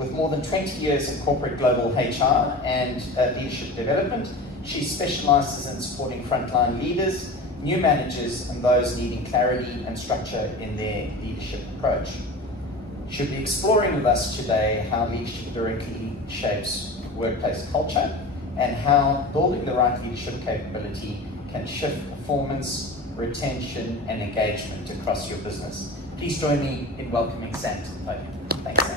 With more than 20 years in corporate global HR and leadership development, she specialises in supporting frontline leaders, new managers, and those needing clarity and structure in their leadership approach. She'll be exploring with us today how leadership directly shapes workplace culture and how building the right leadership capability can shift performance, retention, and engagement across your business. Please join me in welcoming Sam to the podium. Thanks, Sam.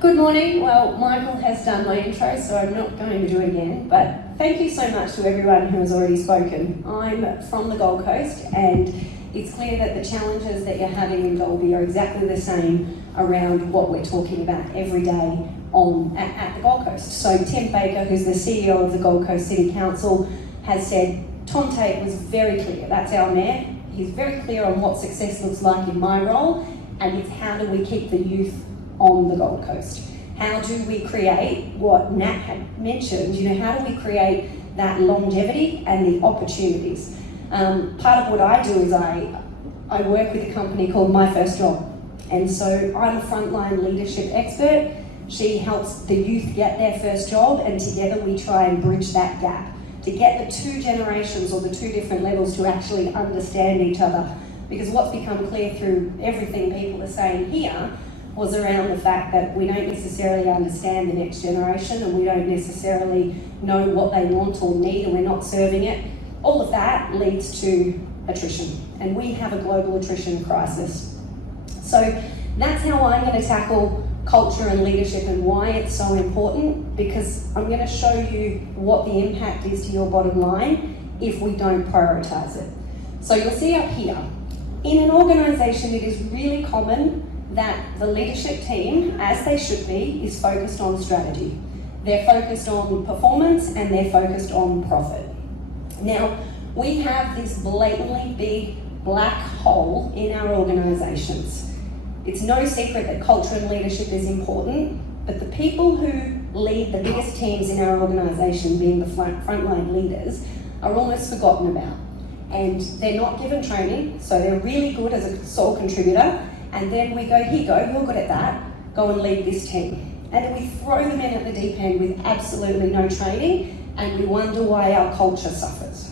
Good morning. Well, Michael has done my intro, so I'm not going to do it again, but thank you so much to everyone who has already spoken. I'm from the Gold Coast, and it's clear that the challenges that you're having in Dalby are exactly the same around what we're talking about every day at the Gold Coast. So Tim Baker, who's the CEO of the Gold Coast City Council, has said, Tom Tate was very clear, that's our mayor, he's very clear on what success looks like in my role, and it's how do we keep the youth on the Gold Coast? How do we create what Nat had mentioned, how do we create that longevity and the opportunities? Part of what I do is I work with a company called My First Job. And so I'm a frontline leadership expert. She helps the youth get their first job, and together we try and bridge that gap to get the two generations or the two different levels to actually understand each other. Because what's become clear through everything people are saying here was around the fact that we don't necessarily understand the next generation, and we don't necessarily know what they want or need, and we're not serving it. All of that leads to attrition, and we have a global attrition crisis. So that's how I'm going to tackle culture and leadership and why it's so important, because I'm going to show you what the impact is to your bottom line if we don't prioritise it. So you'll see up here, in an organisation it is really common that the leadership team, as they should be, is focused on strategy. They're focused on performance and they're focused on profit. Now, we have this blatantly big black hole in our organisations. It's no secret that culture and leadership is important, but the people who lead the biggest teams in our organisation, being the frontline leaders, are almost forgotten about. And they're not given training, so they're really good as a sole contributor, and then we go, here you go, you're good at that, go and lead this team. And then we throw them in at the deep end with absolutely no training, and we wonder why our culture suffers.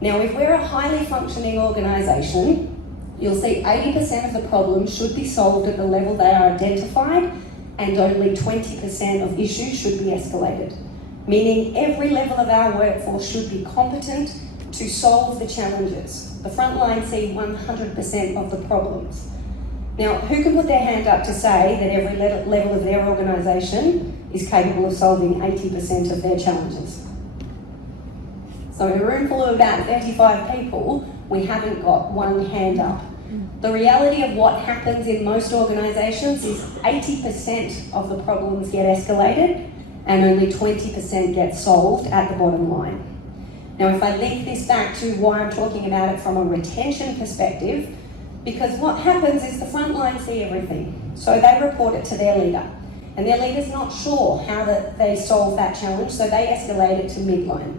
Now, if we're a highly functioning organisation, you'll see 80% of the problems should be solved at the level they are identified, and only 20% of issues should be escalated. Meaning every level of our workforce should be competent to solve the challenges. The frontline see 100% of the problems. Now, who can put their hand up to say that every level of their organisation is capable of solving 80% of their challenges? So in a room full of about 35 people, we haven't got one hand up. The reality of what happens in most organisations is 80% of the problems get escalated and only 20% get solved at the bottom line. Now, if I link this back to why I'm talking about it from a retention perspective, because what happens is the front line see everything. So they report it to their leader, and their leader's not sure how they solve that challenge, so they escalate it to midline.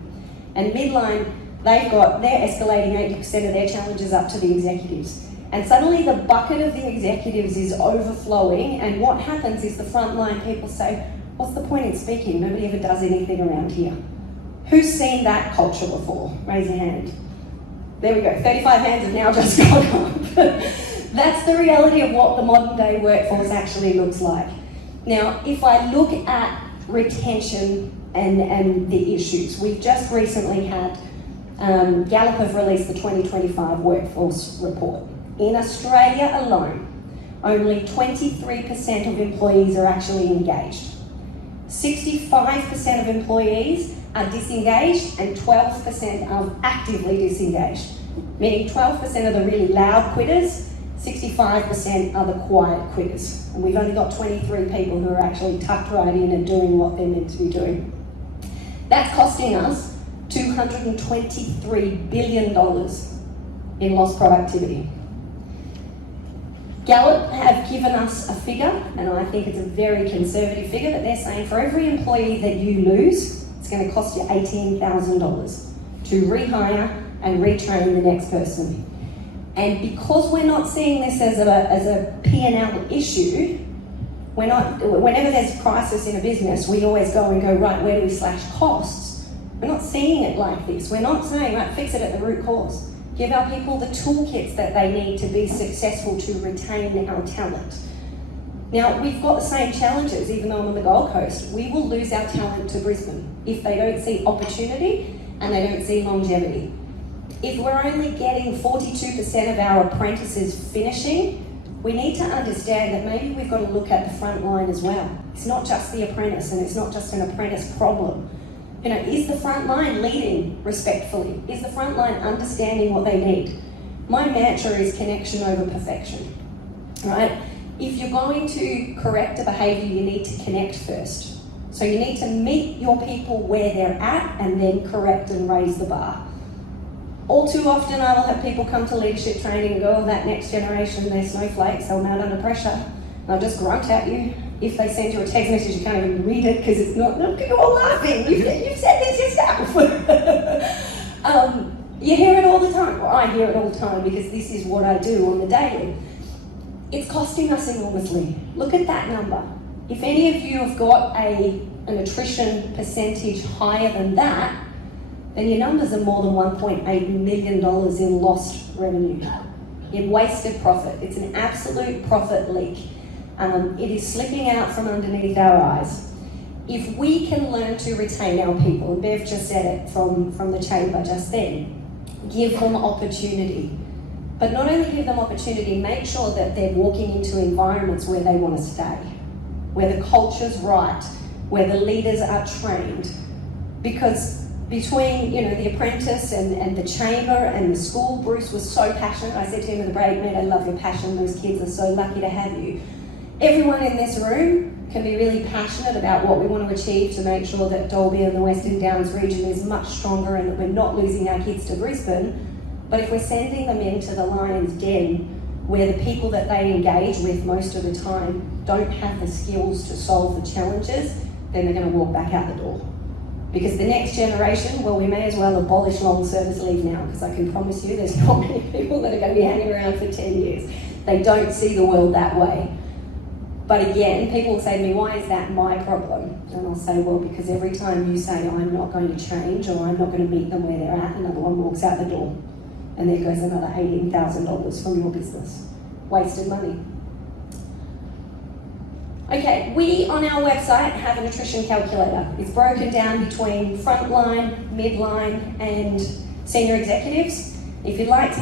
And midline, they're escalating 80% of their challenges up to the executives. And suddenly the bucket of the executives is overflowing, and what happens is the frontline people say, what's the point in speaking? Nobody ever does anything around here. Who's seen that culture before? Raise your hand. There we go, 35 hands have now just gone up. That's the reality of what the modern day workforce actually looks like. Now, if I look at retention and the issues, we've just recently had, Gallup have released the 2025 workforce report. In Australia alone, only 23% of employees are actually engaged. 65% of employees are disengaged and 12% are actively disengaged. Meaning 12% are the really loud quitters, 65% are the quiet quitters. And we've only got 23 people who are actually tucked right in and doing what they're meant to be doing. That's costing us $223 billion in lost productivity. Gallup have given us a figure, and I think it's a very conservative figure, that they're saying for every employee that you lose, it's going to cost you $18,000 to rehire and retrain the next person. And because we're not seeing this as a P&L issue, whenever there's a crisis in a business, we always go, right, where do we slash costs? We're not seeing it like this. We're not saying, right, fix it at the root cause. Give our people the toolkits that they need to be successful to retain our talent. Now, we've got the same challenges, even though I'm on the Gold Coast. We will lose our talent to Brisbane if they don't see opportunity and they don't see longevity. If we're only getting 42% of our apprentices finishing, we need to understand that maybe we've got to look at the front line as well. It's not just the apprentice, and it's not just an apprentice problem. Is the front line leading respectfully? Is the front line understanding what they need? My mantra is connection over perfection, right? If you're going to correct a behaviour, you need to connect first. So you need to meet your people where they're at and then correct and raise the bar. All too often I will have people come to leadership training and go, oh, that next generation, they're snowflakes, they'll melt under pressure. And I'll just grunt at you. If they send you a text message, you can't even read it because it's not, you're all laughing. You've said this yourself. You hear it all the time. Well, I hear it all the time because this is what I do on the daily. It's costing us enormously. Look at that number. If any of you have got an attrition percentage higher than that, then your numbers are more than $1.8 million in lost revenue, in wasted profit. It's an absolute profit leak. It is slipping out from underneath our eyes. If we can learn to retain our people, and Bev just said it from the chamber just then, give them opportunity. But not only give them opportunity, make sure that they're walking into environments where they want to stay, where the culture's right, where the leaders are trained. Because between the apprentice and the chamber and the school, Bruce was so passionate. I said to him in the break, mate, I love your passion. Those kids are so lucky to have you. Everyone in this room can be really passionate about what we want to achieve to make sure that Dalby and the Western Downs region is much stronger and that we're not losing our kids to Brisbane. But if we're sending them into the lion's den, where the people that they engage with most of the time don't have the skills to solve the challenges, then they're going to walk back out the door. Because the next generation, well, we may as well abolish long service leave now, because I can promise you there's not many people that are going to be hanging around for 10 years. They don't see the world that way. But again, people will say to me, why is that my problem? And I'll say, well, because every time you say, I'm not going to change or I'm not going to meet them where they're at, another one walks out the door. And there goes another $18,000 from your business. Wasted money. Okay, we on our website have a nutrition calculator. It's broken down between frontline, midline, and senior executives. If you'd like to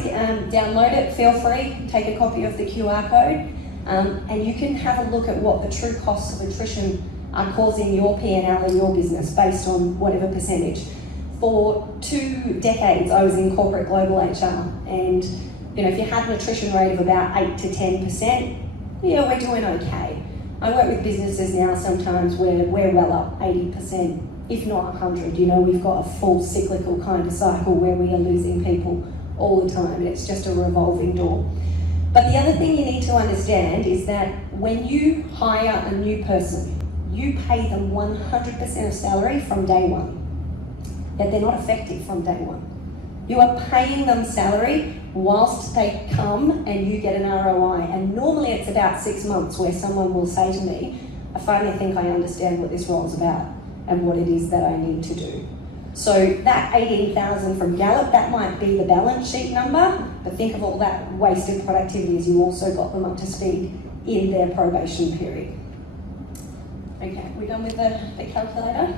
download it, feel free, take a copy of the QR code, and you can have a look at what the true costs of nutrition are causing your P&L in your business based on whatever percentage. For 2 decades, I was in corporate global HR, and if you have a nutrition rate of about 8 to 10%, yeah, we're doing okay. I work with businesses now sometimes where we're well up 80%, if not 100. We've got a full cyclical kind of cycle where we are losing people all the time, and it's just a revolving door. But the other thing you need to understand is that when you hire a new person, you pay them 100% of salary from day one. Yet they're not effective from day one. You are paying them salary whilst they come and you get an ROI. And normally it's about 6 months where someone will say to me, I finally think I understand what this role's about and what it is that I need to do. So that 18,000 from Gallup, that might be the balance sheet number, but think of all that wasted productivity as you also got them up to speed in their probation period. Okay, we're done with the calculator?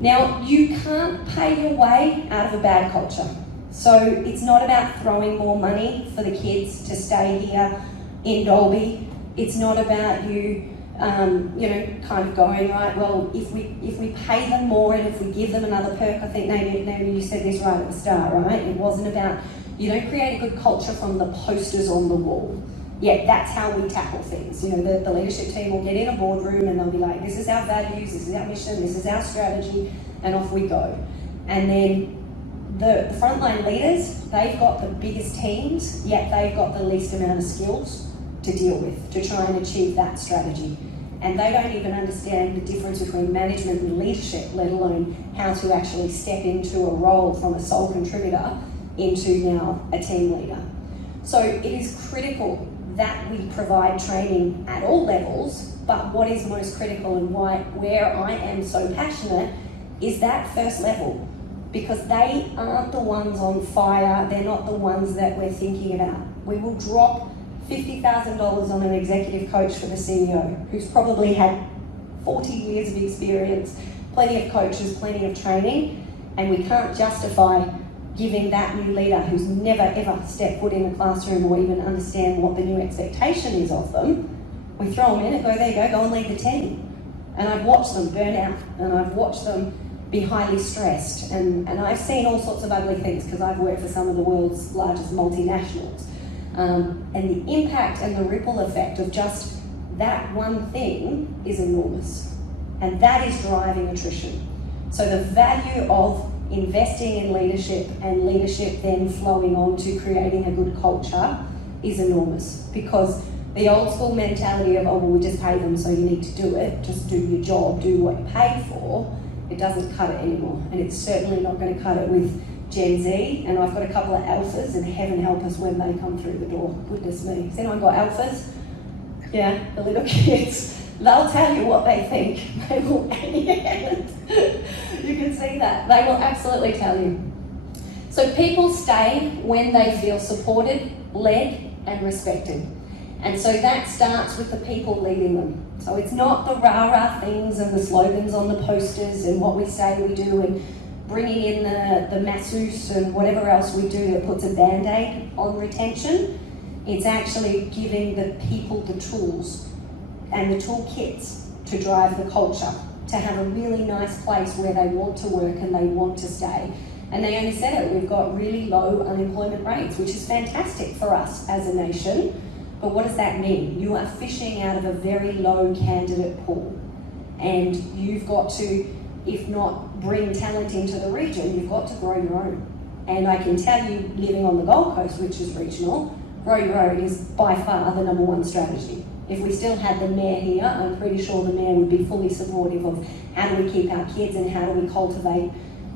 Now, you can't pay your way out of a bad culture. So it's not about throwing more money for the kids to stay here in Dalby. It's not about you, kind of going, right, well, if we pay them more and if we give them another perk, I think maybe you said this right at the start, right? It wasn't about, you don't create a good culture from the posters on the wall. Yeah, that's how we tackle things. The leadership team will get in a boardroom and they'll be like, this is our values, this is our mission, this is our strategy, and off we go. And then the frontline leaders, they've got the biggest teams, yet they've got the least amount of skills to deal with, to try and achieve that strategy. And they don't even understand the difference between management and leadership, let alone how to actually step into a role from a sole contributor into now a team leader. So it is critical that we provide training at all levels, but what is most critical and where I am so passionate is that first level, because they aren't the ones on fire, they're not the ones that we're thinking about. We will drop $50,000 on an executive coach for the CEO, who's probably had 40 years of experience, plenty of coaches, plenty of training, and we can't justify giving that new leader who's never ever stepped foot in a classroom or even understand what the new expectation is of them. We throw them in and go, there you go and lead the team. And I've watched them burn out, and I've watched them be highly stressed, and I've seen all sorts of ugly things because I've worked for some of the world's largest multinationals. And the impact and the ripple effect of just that one thing is enormous. And that is driving attrition. So the value of investing in leadership and leadership then flowing on to creating a good culture is enormous, because the old school mentality of, oh, well, we just pay them so you need to do it, just do your job, do what you're paid for, it doesn't cut it anymore. And it's certainly not going to cut it with Gen Z, and I've got a couple of alphas, and heaven help us when they come through the door. Goodness me. Has anyone got alphas? Yeah, the little kids. They'll tell you what they think. They will, you can see that. They will absolutely tell you. So people stay when they feel supported, led, and respected. And so that starts with the people leading them. So it's not the rah-rah things and the slogans on the posters and what we say we do and bringing in the masseuse and whatever else we do that puts a band-aid on retention. It's actually giving the people the tools and the toolkits to drive the culture, to have a really nice place where they want to work and they want to stay. And they only said it, we've got really low unemployment rates, which is fantastic for us as a nation. But what does that mean? You are fishing out of a very low candidate pool. And you've got to, if not bring talent into the region, you've got to grow your own. And I can tell you, living on the Gold Coast, which is regional, grow your own is by far the #1 strategy. If we still had the mayor here, I'm pretty sure the mayor would be fully supportive of how do we keep our kids and how do we cultivate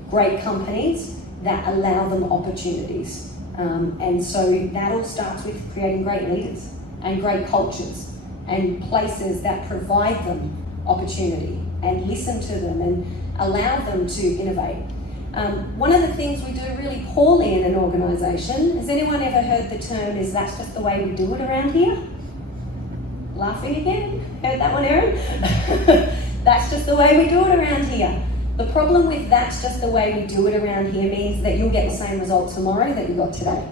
great companies that allow them opportunities. And so that all starts with creating great leaders and great cultures and places that provide them opportunity and listen to them and allow them to innovate. One of the things we do really poorly in an organisation, has anyone ever heard the term, is that's just the way we do it around here? Laughing again? Heard that one, Erin? That's just the way we do it around here. The problem with that's just the way we do it around here means that you'll get the same results tomorrow that you got today.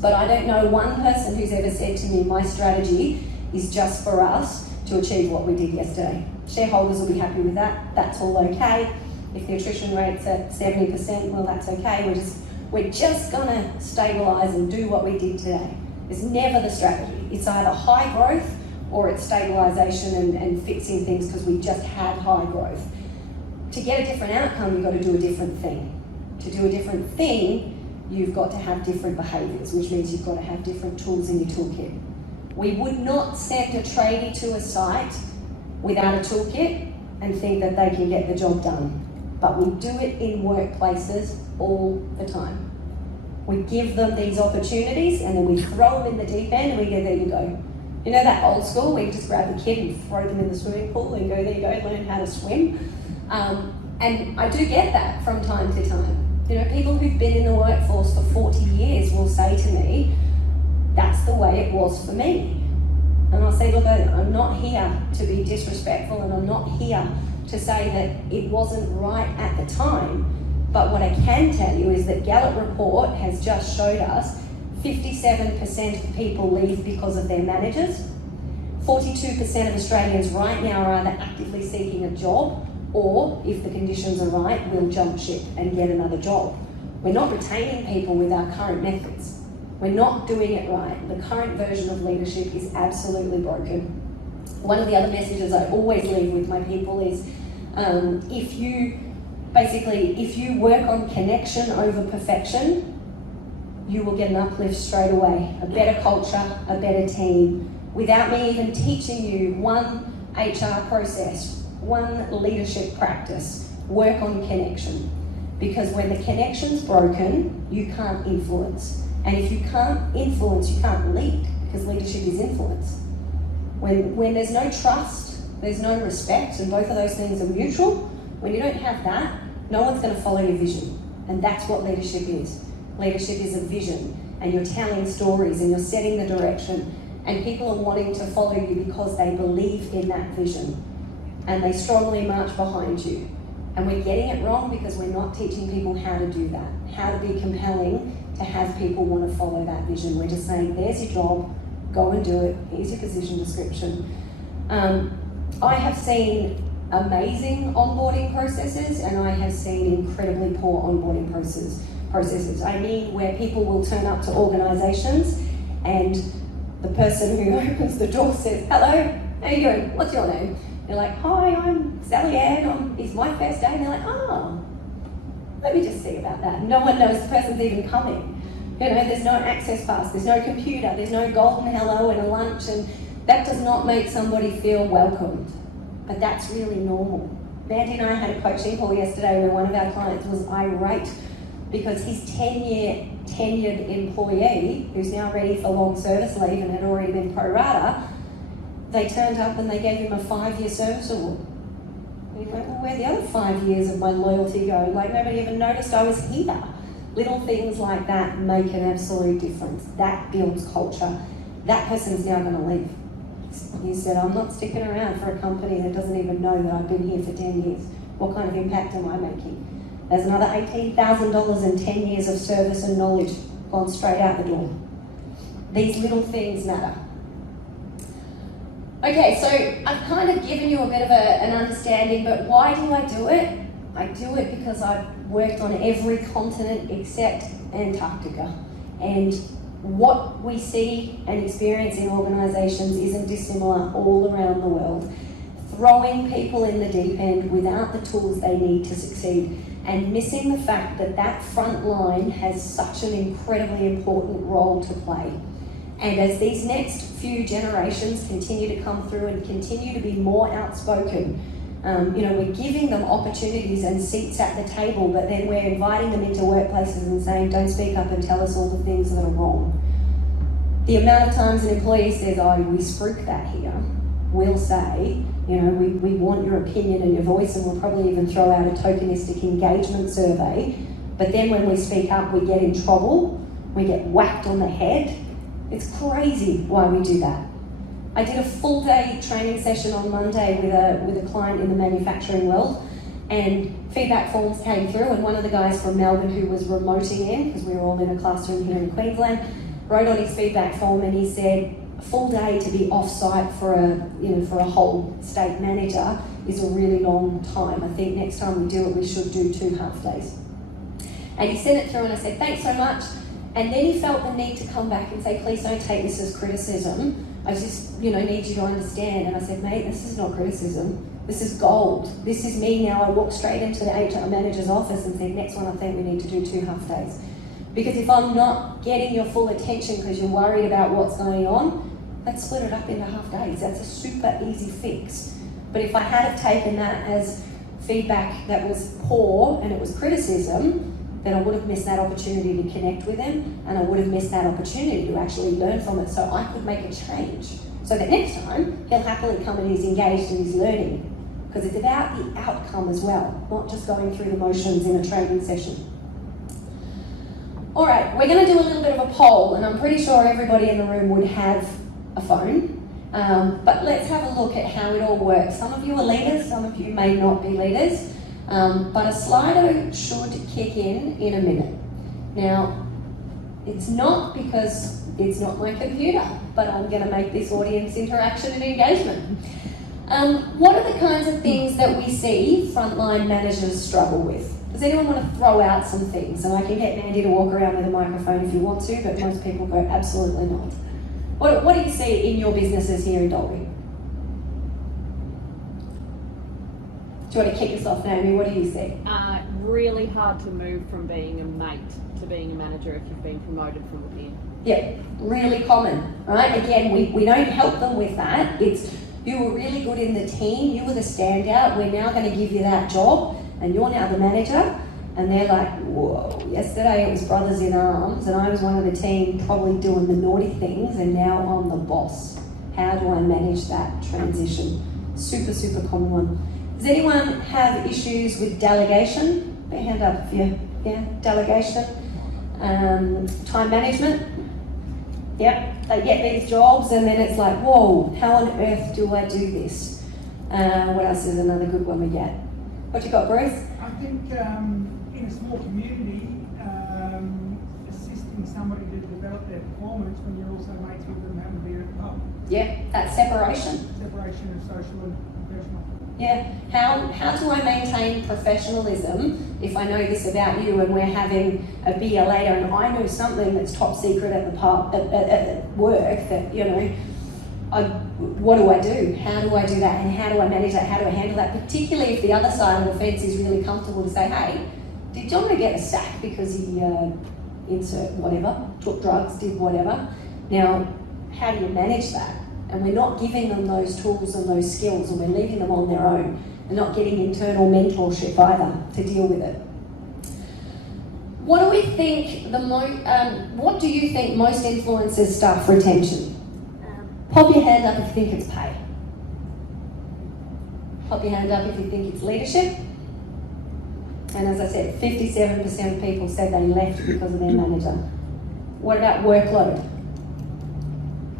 But I don't know one person who's ever said to me, my strategy is just for us to achieve what we did yesterday. Shareholders will be happy with that. That's all okay. If the attrition rate's at 70%, well, that's okay. We're just gonna stabilise and do what we did today. It's never the strategy. It's either high growth or it's stabilisation and fixing things because we just had high growth. To get a different outcome, you've got to do a different thing. To do a different thing, you've got to have different behaviours, which means you've got to have different tools in your toolkit. We would not send a tradie to a site without a toolkit and think that they can get the job done. But we do it in workplaces all the time. We give them these opportunities and then we throw them in the deep end and we go, there you go. You know that old school where you just grab the kid and throw them in the swimming pool and go, there you go, learn how to swim. And I do get that from time to time. You know, people who've been in the workforce for 40 years will say to me, that's the way it was for me. And I'll say, look, I'm not here to be disrespectful and I'm not here to say that it wasn't right at the time. But what I can tell you is that Gallup report has just showed us 57% of people leave because of their managers. 42% of Australians right now are either actively seeking a job or, if the conditions are right, will jump ship and get another job. We're not retaining people with our current methods. We're not doing it right. The current version of leadership is absolutely broken. One of the other messages I always leave with my people is if you work on connection over perfection, you will get an uplift straight away, a better culture, a better team, without me even teaching you one HR process, one leadership practice. Work on connection. Because when the connection's broken, you can't influence. And if you can't influence, you can't lead, because leadership is influence. When there's no trust, there's no respect, and both of those things are mutual, when you don't have that, no one's going to follow your vision. And that's what leadership is. Leadership is a vision, and you're telling stories, and you're setting the direction, and people are wanting to follow you because they believe in that vision, and they strongly march behind you. And we're getting it wrong because we're not teaching people how to do that, how to be compelling, to have people want to follow that vision. We're just saying, there's your job, go and do it, here's your position description. I have seen amazing onboarding processes, and I have seen incredibly poor onboarding processes. I mean, where people will turn up to organisations and the person who opens the door says, hello, how you doing, what's your name? They're like, hi, I'm Sally Ann, it's my first day. And they're like, oh, let me just see about that. No one knows the person's even coming. You know, there's no access pass, there's no computer, there's no golden hello and a lunch, and that does not make somebody feel welcomed. But that's really normal. Mandy and I had a coaching call yesterday where one of our clients was irate because his 10-year tenured employee, who's now ready for long service leave and had already been pro rata, they turned up and they gave him a 5-year service award. And he went, well, where'd the other 5 years of my loyalty go? Like, nobody even noticed I was here. Little things like that make an absolute difference. That builds culture. That person's now going to leave. He said, I'm not sticking around for a company that doesn't even know that I've been here for 10 years. What kind of impact am I making? There's another $18,000 in 10 years of service and knowledge gone straight out the door. These little things matter. Okay, so I've kind of given you a bit of an understanding, but why do I do it? I do it because I've worked on every continent except Antarctica. And what we see and experience in organisations isn't dissimilar all around the world. Throwing people in the deep end without the tools they need to succeed, and missing the fact that that front line has such an incredibly important role to play. And as these next few generations continue to come through and continue to be more outspoken, we're giving them opportunities and seats at the table, but then we're inviting them into workplaces and saying, don't speak up and tell us all the things that are wrong. The amount of times an employee says, oh, we spruik that here, we'll say, we want your opinion and your voice, and we'll probably even throw out a tokenistic engagement survey. But then when we speak up, we get in trouble, we get whacked on the head. It's crazy why we do that. I did a full day training session on Monday with a client in the manufacturing world, and feedback forms came through, and one of the guys from Melbourne who was remoting in, because we were all in a classroom here in Queensland, wrote on his feedback form and he said, a full day to be off-site for a whole state manager is a really long time. I think next time we do it, we should do 2 half days. And he sent it through and I said, thanks so much. And then he felt the need to come back and say, please don't take this as criticism. I just, need you to understand. And I said, mate, this is not criticism. This is gold. This is me now. I walked straight into the HR manager's office and said, next one, I think we need to do 2 half days. Because if I'm not getting your full attention because you're worried about what's going on, let's split it up into half days. That's a super easy fix. But if I had have taken that as feedback that was poor and it was criticism, then I would have missed that opportunity to connect with him, and I would have missed that opportunity to actually learn from it so I could make a change. So that next time, he'll happily come and he's engaged and he's learning. Because it's about the outcome as well, not just going through the motions in a training session. All right, we're going to do a little bit of a poll, and I'm pretty sure everybody in the room would have a phone. But let's have a look at how it all works. Some of you are leaders, some of you may not be leaders. But a Slido should kick in a minute. Now, it's not because it's not my computer, but I'm going to make this audience interaction and engagement. What are the kinds of things that we see frontline managers struggle with? Does anyone want to throw out some things? And I can get Mandy to walk around with a microphone if you want to, but most people go, absolutely not. What do you see in your businesses here in Dalby? Do you want to kick us off, Naomi? What do you see? Really hard to move from being a mate to being a manager if you've been promoted from within. Yeah, really common, right? Again, we don't help them with that. It's, you were really good in the team, you were the standout, we're now going to give you that job, and you're now the manager. And they're like, whoa, yesterday it was brothers in arms and I was one of the team probably doing the naughty things and now I'm the boss. How do I manage that transition? Super, super common one. Does anyone have issues with delegation? Put your hand up if you, yeah, delegation. Time management. Yep, they get these jobs and then it's like, whoa, how on earth do I do this? What else is another good one we get? What you got, Bruce? I think in a small community, assisting somebody to develop their performance when you're also mates with them having a beer at the pub. Yeah, that separation. Separation of social and professional. Yeah, how do I maintain professionalism if I know this about you and we're having a beer later and I know something that's top secret at the pub, at work that, you know, what do I do? How do I do that? And how do I manage that? How do I handle that? Particularly if the other side of the fence is really comfortable to say, hey, did John get a sack because he insert whatever, took drugs, did whatever. Now, how do you manage that? And we're not giving them those tools and those skills, and we're leaving them on their own and not getting internal mentorship either to deal with it. What do we think what do you think most influences staff retention? Pop your hand up if you think it's pay. Pop your hand up if you think it's leadership. And as I said, 57% of people said they left because of their manager. What about workload?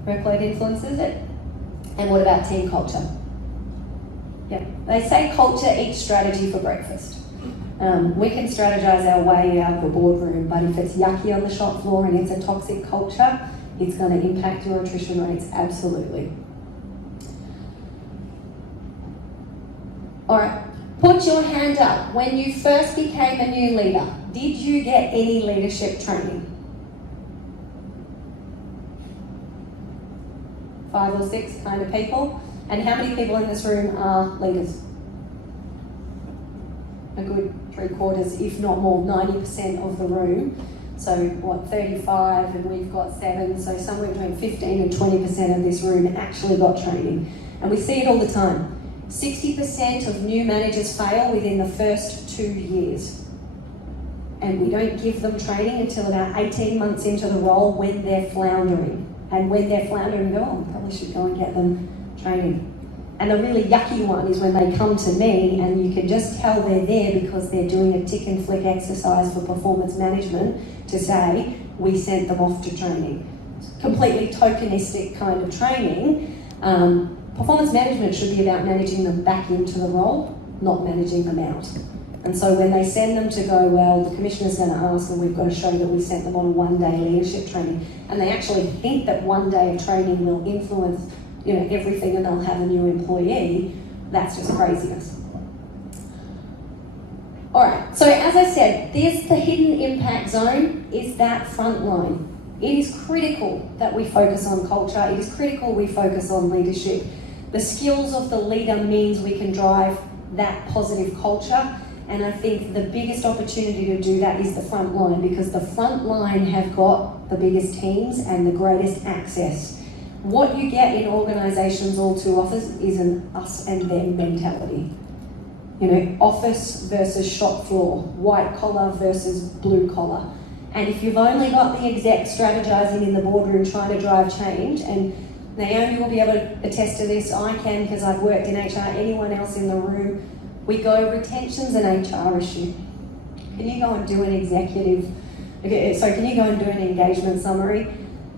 Workload influences it. And what about team culture? Yeah, they say culture eats strategy for breakfast. We can strategize our way out of the boardroom, but if it's yucky on the shop floor and it's a toxic culture, it's going to impact your attrition rates, absolutely. All right, put your hand up. When you first became a new leader, did you get any leadership training? 5 or 6 kind of people. And how many people in this room are leaders? A good 3/4, if not more, 90% of the room. So what, 35 and we've got 7, so somewhere between 15 and 20% of this room actually got training. And we see it all the time. 60% of new managers fail within the first 2 years. And we don't give them training until about 18 months into the role when they're floundering. And when they're floundering, we go, oh, we probably should go and get them training. And the really yucky one is when they come to me and you can just tell they're there because they're doing a tick and flick exercise for performance management to say, we sent them off to training. Completely tokenistic kind of training. Performance management should be about managing them back into the role, not managing them out. And so when they send them to go, well, the commissioner's going to ask and we've got to show that we sent them on a 1-day leadership training, and they actually think that 1 day of training will influence, you know, everything and they'll have a new employee, that's just craziness. All right, so as I said, there's the hidden impact zone, is that front line. It is critical that we focus on culture. It is critical we focus on leadership. The skills of the leader means we can drive that positive culture. And I think the biggest opportunity to do that is the front line, because the front line have got the biggest teams and the greatest access. What you get in organisations all too often is an us and them mentality. You know, office versus shop floor, white collar versus blue collar. And if you've only got the exec strategising in the boardroom trying to drive change, and Naomi will be able to attest to this, I can because I've worked in HR, anyone else in the room, we go, retention's an HR issue. Can you go and do an can you go and do an engagement summary?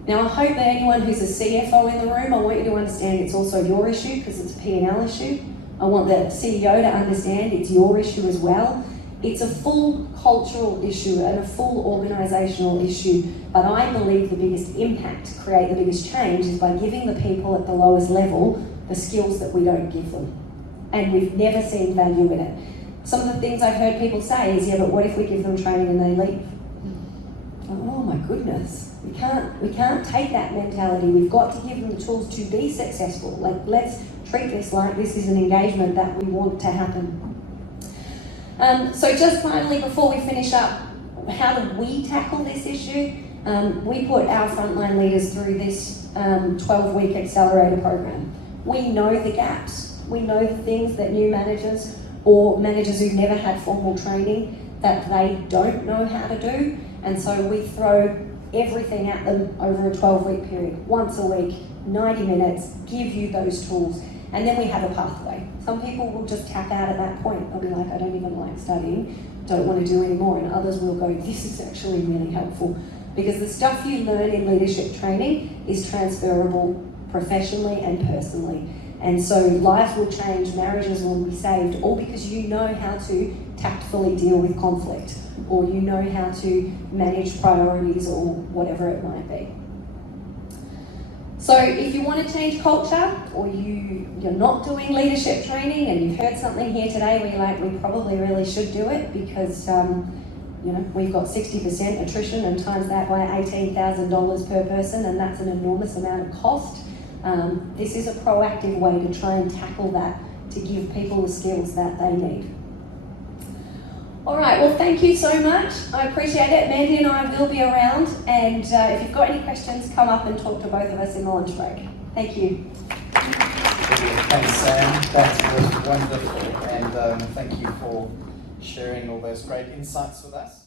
Now I hope that anyone who's a CFO in the room, I want you to understand it's also your issue because it's a P&L issue. I want the CEO to understand it's your issue as well. It's a full cultural issue and a full organisational issue, but I believe the biggest impact to create the biggest change is by giving the people at the lowest level the skills that we don't give them. And we've never seen value in it. Some of the things I've heard people say is, yeah, but what if we give them training and they leave? Oh my goodness, we can't take that mentality. We've got to give them the tools to be successful. Like, let's treat this like this is an engagement that we want to happen. So just finally, before we finish up, how do we tackle this issue? We put our frontline leaders through this 12-week accelerator program. We know the gaps. We know the things that new managers or managers who've never had formal training, that they don't know how to do, and so we throw everything at them over a 12-week period, once a week, 90 minutes, give you those tools, and then we have a pathway. Some people will just tap out at that point. They'll be like, I don't even like studying, don't want to do any more, and others will go, this is actually really helpful, because the stuff you learn in leadership training is transferable professionally and personally. And so lives will change, marriages will be saved, all because you know how to tactfully deal with conflict, or you know how to manage priorities, or whatever it might be. So if you want to change culture, or you're not doing leadership training and you've heard something here today where you're like, we probably really should do it because we've got 60% attrition and times that by $18,000 per person, and that's an enormous amount of cost. This is a proactive way to try and tackle that, to give people the skills that they need. All right, well, thank you so much. I appreciate it. Mandy and I will be around, and if you've got any questions, come up and talk to both of us in the lunch break. Thank you. Thanks, Sam. That was wonderful, and thank you for sharing all those great insights with us.